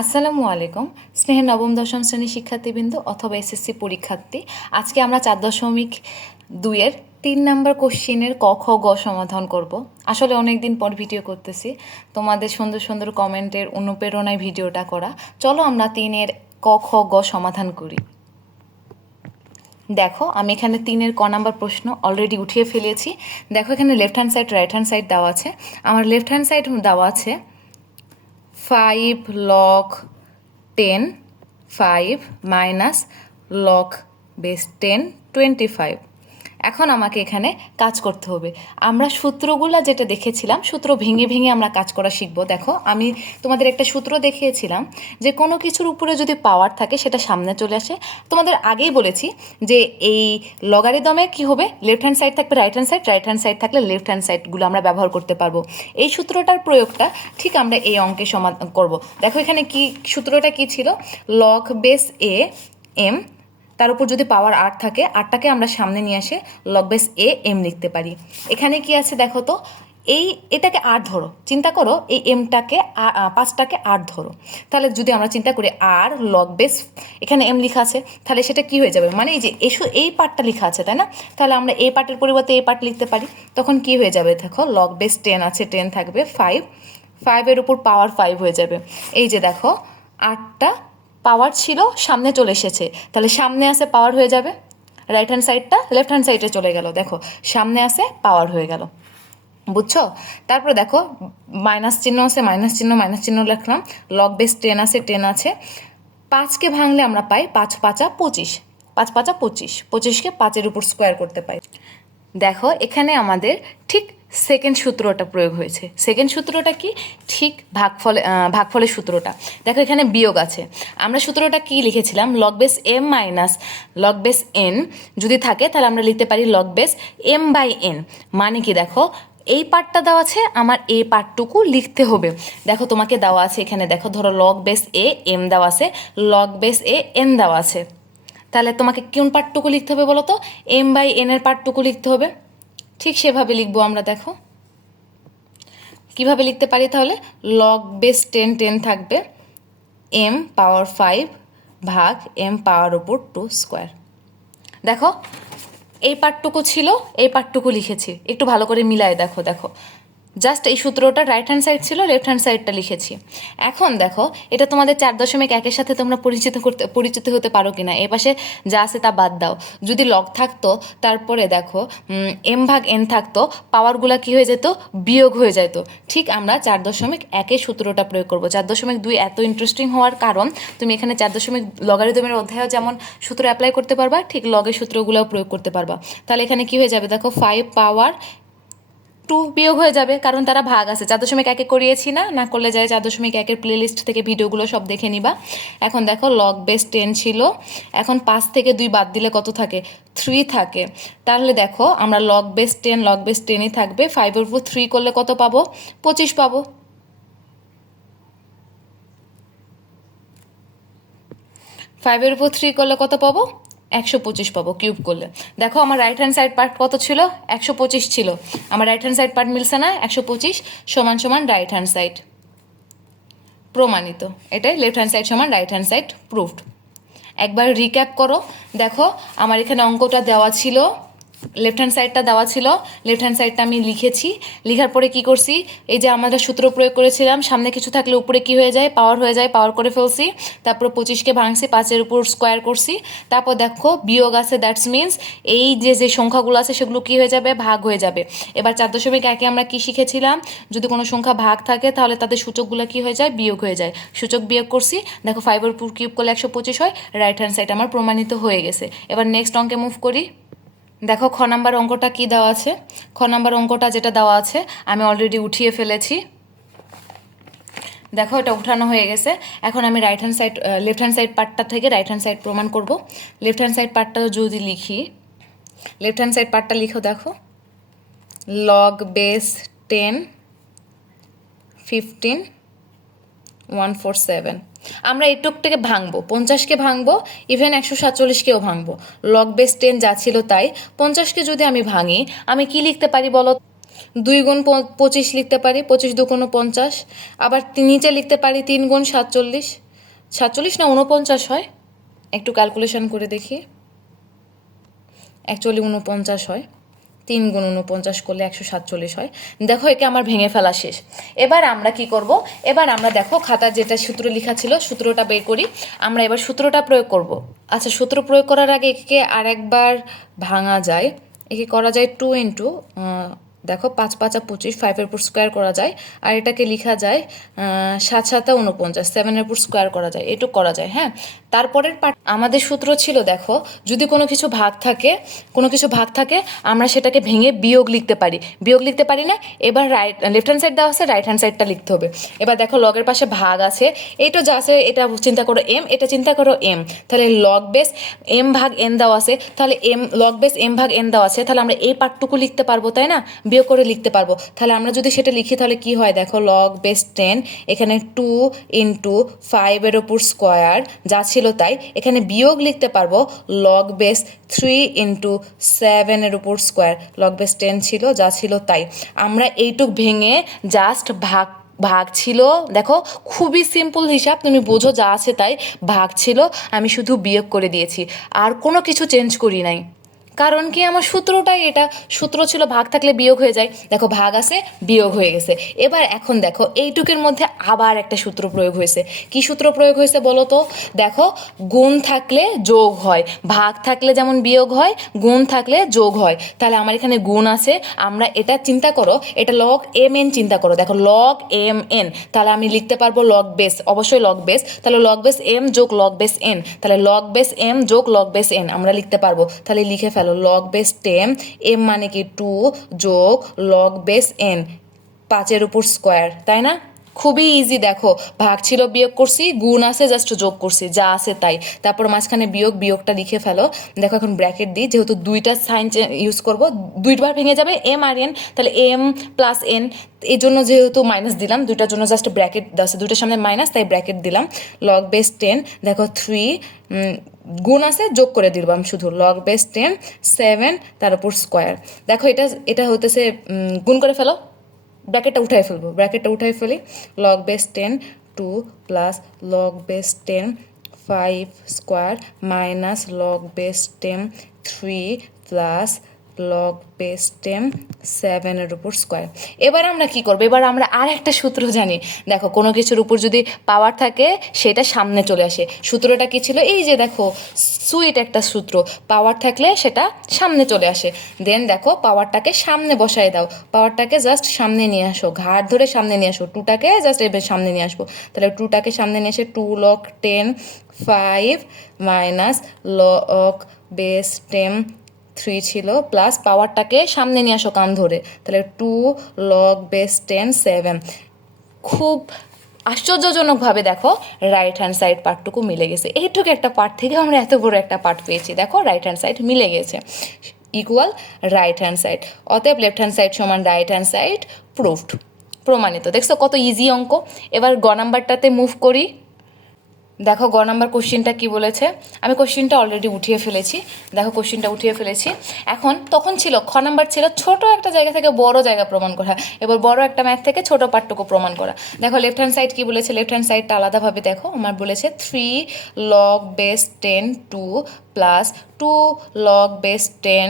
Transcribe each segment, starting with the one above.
আসসালামু আলাইকুম স্নেহের নবম দশম শ্রেণীর শিক্ষার্থীবৃন্দ অথবা এসএসসি পরীক্ষার্থী। আজকে আমরা 4.2-এর 3 নম্বর কোশ্চেনের ক খ গ সমাধান করব। আসলে অনেক দিন পর ভিডিও করতেছি, তোমাদের সুন্দর সুন্দর কমেন্টের অনুপ্রেরণায় ভিডিওটা করা। চলো আমরা 3-এর ক খ গ সমাধান করি। দেখো আমি এখানে 3-এর ক নাম্বার প্রশ্ন অলরেডি উঠিয়ে ফেলেছি। দেখো এখানে left hand side right hand side দেওয়া আছে। আমার লেফট হ্যান্ড সাইড দেওয়া আছে 5 log 10 5 মাইনাস log বেস 10 25। এখন আমাকে এখানে কাজ করতে হবে। আমরা সূত্রগুলো যেটা দেখেছিলাম, সূত্র ভেঙে ভেঙে আমরা কাজ করা শিখবো। দেখো আমি তোমাদের একটা সূত্র দেখিয়েছিলাম যে কোনো কিছুর উপরে যদি পাওয়ার থাকে সেটা সামনে চলে আসে। তোমাদের আগেই বলেছি যে এই লগারিদমে কি হবে, লেফট হ্যান্ড সাইড থাকবে right hand side, right hand side থাকলে লেফট হ্যান্ড সাইডগুলো আমরা ব্যবহার করতে পারবো। এই সূত্রটার প্রয়োগটা ঠিক আমরা এই অঙ্কে সমাধান করব। দেখো এখানে কি সূত্রটা কি ছিল, লগ বেস এ এম, তার উপর যদি পাওয়ার 8 থাকে, 8টাকে আমরা সামনে নিয়ে আসে লগ বেস এ এম লিখতে পারি। এখানে কি আছে দেখো তো, এটাকে 8 ধরো, চিন্তা করো এই এমটাকে 5টাকে 8 ধরো, তাহলে যদি আমরা চিন্তা করি আর লগ বেস, এখানে এম লেখা আছে, তাহলে সেটা কি হয়ে যাবে, মানে এই যে এই পার্টটা লেখা আছে তাই না, তাহলে আমরা এই পার্টের পরিবর্তে এই পার্ট লিখতে পারি। তখন কি হয়ে যাবে দেখো, লগ বেস 10 আছে, 10 থাকবে 5, 5-এর উপর পাওয়ার 5 হয়ে যাবে। এই যে দেখো 8টা পাওয়ার ছিল সামনে চলে এসেছে, তাহলে সামনে আসে পাওয়ার হয়ে যাবে, রাইট হ্যান্ড সাইডটা লেফট হ্যান্ড সাইডে চলে গেল, দেখো সামনে আসে পাওয়ার হয়ে গেল, বুঝছো? তারপরে দেখো মাইনাস চিহ্ন আছে, মাইনাস চিহ্ন লিখলাম, লগ বেস 10 আছে, 10 আছে, 5কে ভাঙলে আমরা পাই 5 5 25, 5 5 25, 25কে 5-এর উপর স্কোয়ার করতে পাই। দেখো এখানে আমাদের ঠিক সেকেন্ড সূত্রটা প্রয়োগ হয়েছে। সেকেন্ড সূত্রটা কি, ঠিক ভাগফলের সূত্রটা। দেখো এখানে বিয়োগ আছে, আমরা সূত্রটা কি লিখেছিলাম, log base M minus log base N যদি থাকে তাহলে আমরা লিখতে পারি log base M by N. মানে কি দেখো, এই পার্টটা দেওয়া আছে, আমার এই পার্টটুকু লিখতে হবে। দেখো তোমাকে দেওয়া আছে এখানে, দেখো ধরো লগ বেস এ এম দেওয়া আছে, লগ বেস এ এন দেওয়া আছে, তাহলে তোমাকে কোন পার্টটুকু লিখতে হবে বলো তো, এম বাই এন এর পার্টটুকু লিখতে হবে। ঠিক সেভাবে লিখবো আমরা। দেখো কিভাবে লিখতে পারি তাহলে, লগ বেস 10 10 থাকবে, এম পাওয়ার 5 ভাগ এম পাওয়ার উপর 2 স্কোয়ার। দেখো এই পার্টটুকু ছিল, এই পার্টটুকু লিখেছি, একটু ভালো করে মিলায় দেখো। দেখো জাস্ট এই সূত্রটা রাইট হ্যান্ড সাইড ছিল, লেফট হ্যান্ড সাইডটা লিখেছি। এখন দেখো এটা তোমাদের 4.1-এর সাথে তোমরা পরিচিত হতে পারো কিনা, এ পাশে যা আছে তা বাদ দাও। যদি লগ থাকতো তারপরে দেখো এম ভাগ এন থাকতো, পাওয়ারগুলো কি হয়ে যেত, বিয়োগ হয়ে যেত। ঠিক আমরা 4.1-এর সূত্রটা প্রয়োগ করবো। 4.2 এত ইন্টারেস্টিং হওয়ার কারণ, তুমি এখানে 4. লগারিদমের অধ্যায়ও যেমন সূত্র অ্যাপ্লাই করতে পারবা, ঠিক লগের সূত্রগুলোও প্রয়োগ করতে পারবা। তাহলে এখানে কি হয়ে যাবে দেখো, 5 পাওয়ার 2 বিয়োগ হয়ে যাবে, কারণ তারা ভাগ আছে। 4.1-এ করিয়েছি না, না করলে যায় 4.1-এর প্লেলিস্ট থেকে ভিডিওগুলো সব দেখে নিবা। এখন দেখো লগ বেস 10 ছিল, এখন 5 থেকে 2 বাদ দিলে কত থাকে, 3 থাকে। তাহলে দেখো আমরা লগ বেস 10ই থাকবে, 5-এর উপর 3 করলে কত পাবো, 25 পাবো। ফাইভের উপর 3 করলে কত পাবো, 125 পাবো কিউব করলে। দেখো আমার রাইট হ্যান্ড সাইড পার্ট কত ছিল, 125 ছিল। আমার রাইট হ্যান্ড সাইড পার্ট মিলছে না, 125 সমান সমান রাইট হ্যান্ড সাইড, প্রমাণিত। এটাই লেফট হ্যান্ড সাইড সমান রাইট হ্যান্ড সাইড প্রুভড। একবার রিক্যাপ করো। দেখো আমার এখানে অঙ্কটা দেওয়া ছিল, লেফট হ্যান্ড সাইডটা দেওয়া ছিল, লেফট হ্যান্ড সাইডটা আমি লিখেছি, লিখার পরে কি করছি, এই যে আমরা সূত্র প্রয়োগ করেছিলাম, সামনে কিছু থাকলে উপরে কি হয়ে যায়, পাওয়ার হয়ে যায়, পাওয়ার করে ফেলছি। তারপর 25কে ভাঙছি, 5-এর উপর স্কোয়ার করছি। তারপর দেখো বিয়োগ আছে, দ্যাটস মিনস এই যে সংখ্যাগুলো আছে সেগুলো কি হয়ে যাবে, ভাগ হয়ে যাবে। এবার 4.1-এ আমরা কি শিখেছিলাম, যদি কোনো সংখ্যা ভাগ থাকে তাহলে তাদের সূচকগুলো কি হয়ে যায়, বিয়োগ হয়ে যায়। সূচক বিয়োগ করছি, দেখো 5-এর উপর কিউব করলে 125 হয়, রাইট হ্যান্ড সাইড আমার প্রমাণিত হয়ে গেছে। এবার নেক্সট অঙ্কে মুভ করি। দেখো খ নাম্বার অঙ্কটা কি দেওয়া আছে, খ নাম্বার অঙ্কটা যেটা দেওয়া আছে আমি অলরেডি উঠিয়ে ফেলেছি। দেখো এটা উঠানো হয়ে গেছে। এখন আমি right hand side left hand side পার্টটা থেকে রাইট হ্যান্ড সাইড প্রমাণ করব। লেফট হ্যান্ড সাইড পার্টটা যদি লিখি, লেফট হ্যান্ড সাইড পার্টটা লিখো। দেখো লগ বেস 10 15 147, আমরা এইটুকটাকে ভাঙবো, 50কে ভাঙবো, ইভেন 147কেও ভাঙবো। লগ বেস 10 যা ছিল তাই, 50কে যদি আমি ভাঙি আমি কি লিখতে পারি বলো, 2 গুণ 25 লিখতে পারি, 25 দুগুণ 50। আবার নিচে লিখতে পারি 3 গুণ 47, 47 না 49 হয়, একটু ক্যালকুলেশন করে দেখি। অ্যাকচুয়ালি 49 হয়, 3 গুণ 49 করলে 147 হয়। দেখো একে আমার ভেঙে ফেলা শেষ। এবার আমরা কি করব, এবার আমরা দেখো খাতার যেটা সূত্র লেখা ছিল সূত্রটা বের করি। আমরা এবার সূত্রটা প্রয়োগ করব। আচ্ছা, সূত্র প্রয়োগ করার আগে একে আরেকবার ভাঙা যায়। একে করা যায় 2 ইন্টু, দেখো 5 5 25, 5-এর উপর স্কোয়ার করা যায়। আর এটাকে লেখা যায় 7 7 49, 7-এর উপর স্কোয়ার করা যায়, এটুকু করা যায়। হ্যাঁ, তারপরের পার্ট আমাদের সূত্র ছিল, দেখো যদি কোনো কিছু ভাগ থাকে আমরা সেটাকে ভেঙে বিয়োগ লিখতে পারি, বিয়োগ লিখতে পারি না। এবার লেফট হ্যান্ড সাইড দেওয়া আছে, রাইট হ্যান্ড সাইডটা লিখতে হবে। এবার দেখো লগের পাশে ভাগ আছে, এইটা যা আছে এটা চিন্তা করো এম, এটা চিন্তা করো এম, তাহলে লগ বেস এম ভাগ এন দেওয়া আছে, তাহলে এম লগ বেস এম ভাগ এন দেওয়া আছে, তাহলে আমরা এই পার্টটুকু লিখতে পারবো, তাই না, বিয়োগ করে লিখতে পারবো। তাহলে আমরা যদি সেটা লিখি তাহলে কি হয়, দেখো লগ বেস 10, এখানে 2 ইন্টু 5-এর উপর স্কোয়ার যা ছিল তাই, এখানে বিয়োগ লিখতে পারবো লগ বেস 3 ইন্টু 7-এর উপর স্কোয়ার, লগ বেস 10 ছিল যা ছিল তাই। আমরা এইটুক ভেঙে জাস্ট ভাগ ছিল, দেখো খুবই সিম্পল হিসাব, তুমি বোঝো যা আছে তাই, ভাগ ছিল আমি শুধু বিয়োগ করে দিয়েছি, আর কোনো কিছু চেঞ্জ করি নাই। কারণ কি, আমার সূত্রটাই এটা, সূত্র ছিল ভাগ থাকলে বিয়োগ হয়ে যায়, দেখো ভাগ আছে বিয়োগ হয়ে গেছে। এবার এখন দেখো এইটুকের মধ্যে আবার একটা সূত্র প্রয়োগ হয়েছে। কি সূত্র প্রয়োগ হয়েছে বলো তো, দেখো গুণ থাকলে যোগ হয়, ভাগ থাকলে যেমন বিয়োগ হয়, গুণ থাকলে যোগ হয়। তাহলে আমার এখানে গুণ আছে, আমরা এটা চিন্তা করো, এটা লগ এম এন চিন্তা করো, দেখো লগ এম এন, তাহলে আমি লিখতে পারবো লগ বেস, অবশ্যই লগ বেস, তাহলে লগ বেস এম যোগ লগ বেস এন, তাহলে লগ বেস এম যোগ লগ বেস এন আমরা লিখতে পারবো। তাহলে লিখে ফেলো লগ বেস 10, এম মানে কি 2 যোগ লগ বেস এন, 5-এর উপর স্কোয়ার, তাই না, খুবই ইজি। দেখো ভাগ ছিল বিয়োগ করছি, গুণ আছে জাস্ট যোগ করছি, যা আছে তাই। তারপর মাঝখানে বিয়োগটা লিখে ফেলো। দেখো এখন ব্র্যাকেট দিই, যেহেতু দুইটা সাইন ইউজ করবো, দুইবার ভেঙে যাবে এম আর এন, তাহলে এম প্লাস এন, এই জন্য যেহেতু মাইনাস দিলাম, দুইটার জন্য জাস্ট ব্র্যাকেট দেওয়া আছে, দুইটার সামনে মাইনাস তাই ব্র্যাকেট দিলাম। লগ বেস 10, দেখো 3 গুণ আছে যোগ করে দিলাম শুধু, লগ বেস 10 7 তার উপর স্কোয়ার। দেখো এটা হতেছে, গুণ করে ফেলো, ব্র্যাকেটটা উঠাই ফেলি, log base 10 2 plus log base 10 5 square minus log base 10 3 plus log base 10 7-এর উপর স্কোয়ার। এবার আমরা কি করবো, এবার আমরা আর একটা সূত্র জানি, দেখো কোনো কিছুর উপর যদি পাওয়ার থাকে সেটা সামনে চলে আসে। সূত্রটা কি ছিল, এই যে দেখো সুইট একটা সূত্র, পাওয়ার থাকলে সেটা সামনে চলে আসে। দেন দেখো পাওয়ারটাকে সামনে বসায় দাও, পাওয়ারটাকে জাস্ট সামনে নিয়ে আসো, ঘাট ধরে সামনে নিয়ে আসো, 2টাকে জাস্ট এবার সামনে নিয়ে আসবো। তাহলে 2টাকে সামনে নিয়ে এসে 2 লগ 10 5 মাইনাস লগ বেস 10 3 ছিল, প্লাস পাওয়ারটাকে সামনে নিয়ে আসো কান ধরে, তাহলে 2 লগ বেস 10 7। খুব আশ্চর্যজনকভাবে দেখো রাইট হ্যান্ড সাইড পার্টটুকু মিলে গেছে, এইটুকু একটা পার্ট থেকে আমরা এত বড় একটা পার্ট পেয়েছি, দেখো রাইট হ্যান্ড সাইড মিলে গেছে, ইকুয়াল রাইট হ্যান্ড সাইড। অতএব লেফট হ্যান্ড সাইড সমান রাইট হ্যান্ড সাইড, প্রুভড, প্রমাণিত। দেখছো কত ইজি অঙ্ক। এবার গ নাম্বারটাতে মুভ করি। দেখো গ নাম্বার কোশ্চেনটা কি বলেছে, আমি কোশ্চেনটা অলরেডি উঠিয়ে ফেলেছি, দেখো কোশ্চেনটা উঠিয়ে ফেলেছি। তখন ছিল খ নাম্বার ছিল ছোট একটা জায়গা থেকে বড় জায়গা প্রমাণ করা, এবার বড় একটা ম্যাথ থেকে ছোট পার্টটুকু প্রমাণ করা। দেখো লেফট হ্যান্ড সাইড কি বলেছে, লেফট হ্যান্ড সাইডটা আলাদাভাবে দেখো, আমার বলেছে 3 log base 10 2 plus 2 log base 10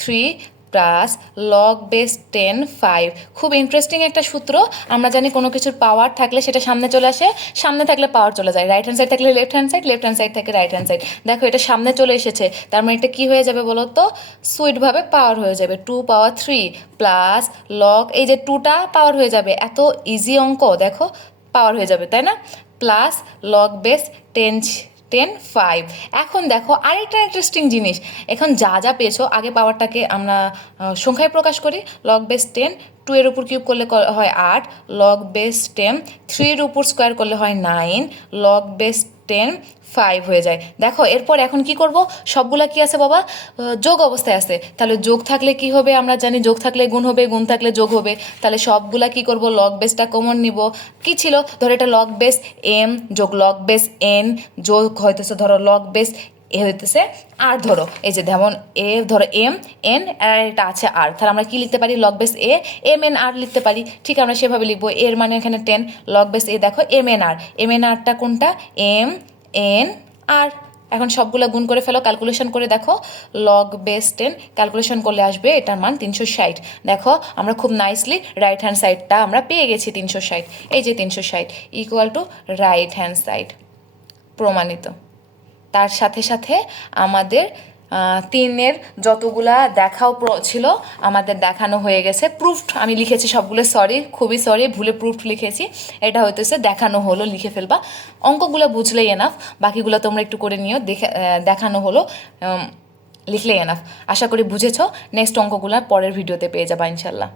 3 plus log base 10 5। খুব ইন্টারেস্টিং একটা সূত্র। আমরা জানি কোনো কিছুর পাওয়ার থাকলে সেটা সামনে চলে আসে, সামনে থাকলে পাওয়ার চলে যায়, রাইট হ্যান্ড সাইড থাকলে left hand side, left hand side থেকে রাইট হ্যান্ড সাইড। দেখো এটা সামনে চলে এসেছে, তার মানে এটা কী হয়ে যাবে বলো তো, সুইটভাবে পাওয়ার হয়ে যাবে, 2 পাওয়ার 3 প্লাস লগ, এই যে 2টা পাওয়ার হয়ে যাবে, এত ইজি অঙ্ক, দেখো পাওয়ার হয়ে যাবে তাই না, প্লাস লগ বেস 10 5। এখন দেখো আরেকটা ইন্টারেস্টিং জিনিস, এখন যা যা পেয়েছো আগে পাওয়ারটাকে আমরা সংখ্যায় প্রকাশ করি, লগ বেস 10 2 এর উপর কিউব করলে হয় 8, লগ বেস 10 3 এর উপর স্কোয়ার করলে হয় 9, লগ বেস 10 5 হয়ে যায়। দেখো এরপর এখন কি করব, সবগুলা কি আছে বাবা, যোগ অবস্থায় আছে, তাহলে যোগ থাকলে কি হবে, আমরা জানি যোগ থাকলে গুণ হবে, গুণ থাকলে যোগ হবে, তাহলে সবগুলা কি করব, লগ বেসটা কমন নিব। কি ছিল, ধরো এটা লগ বেস এম যোগ লগ বেস এন যোগ হইতেছে ধরো লগ বেস এ হইতেছে আর, ধরো এই যে যেমন এ ধরো এম এন আর এটা আছে আর, তাহলে আমরা কি লিখতে পারি log base A M N আর লিখতে পারি। ঠিক আমরা সেভাবে লিখবো, এর মানে এখানে 10, লগ বেস এ দেখো এম এন আরটা কোনটা, এম এন আর। এখন সবগুলো গুণ করে ফেলো, ক্যালকুলেশন করে দেখো, লগ বেস 10 ক্যালকুলেশন করলে আসবে এটার মান 360। দেখো আমরা খুব নাইসলি রাইট হ্যান্ড সাইডটা আমরা পেয়ে গেছি 360, এই যে 360 equal to right hand side, প্রমাণিত। তার সাথে সাথে আমাদের 3-এর যতগুলা দেখাও ছিল আমাদের দেখানো হয়ে গেছে, প্রুফড আমি লিখেছি সবগুলো, সরি খুবই সরি ভুলে প্রুফড লিখেছি, এটা হইতেছে দেখানো হলো, লিখে ফেলবা। অঙ্কগুলো বুঝলেই এনাফ, বাকিগুলো তোমরা একটু করে নিও, দেখানো হলো লিখলেই এনাফ। আশা করি বুঝেছো। নেক্সট অঙ্কগুলো পরের ভিডিওতে পেয়ে যাবা ইনশাল্লাহ।